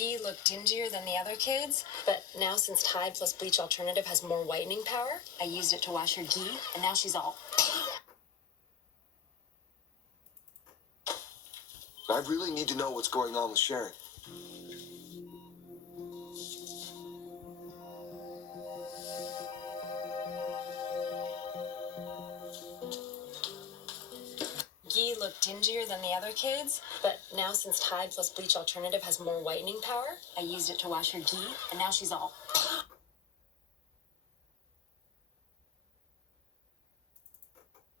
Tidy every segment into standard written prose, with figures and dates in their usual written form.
Gee looked dingier than the other kids, but now since Tide plus bleach alternative has more whitening power, I used it to wash her ghee, and now she's all... I really need to know what's going on with Sharon. Gee looked dingier than the other kids, but now since Tide plus bleach alternative has more whitening power, I used it to wash her ghee, and now she's all...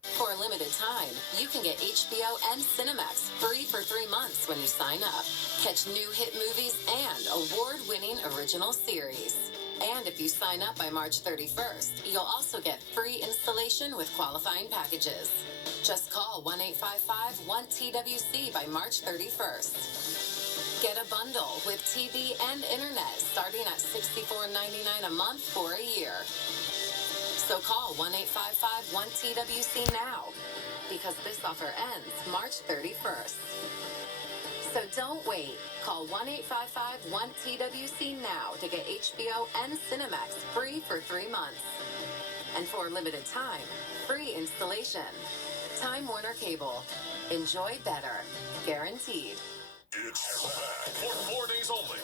For a limited time, you can get HBO and Cinemax free for 3 months when you sign up. Catch new hit movies and award-winning original series. And if you sign up by March 31st, you'll also get free installation with qualifying packages. Just call 1-855-1TWC by March 31st. Get a bundle with TV and internet starting at $64.99 a month for a year. So call 1-855-1TWC now, because this offer ends March 31st. So don't wait. Call 1-855-1TWC now to get HBO and Cinemax free for 3 months. And for a limited time, free installation. Time Warner Cable. Enjoy better. Guaranteed. It's back for 4 days only.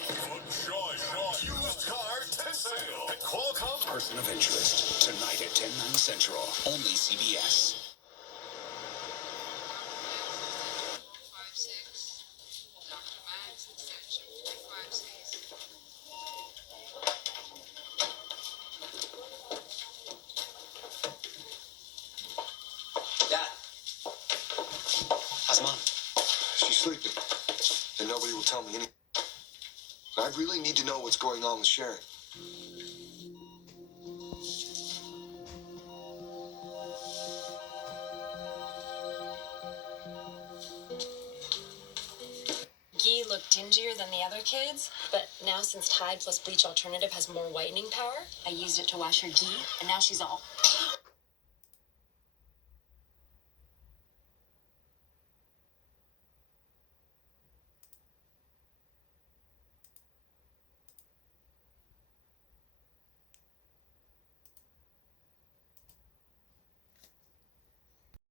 Sunshine Used Car Tent Sale at Qualcomm. Person of interest. Tonight at 10/9 Central. Only CBS. Dad. How's Mom? She's sleeping. And nobody will tell me anything. I really need to know what's going on with Sharon. Gee looked dingier than the other kids, but now since Tide plus bleach alternative has more whitening power, I used it to wash her ghee, and now she's all...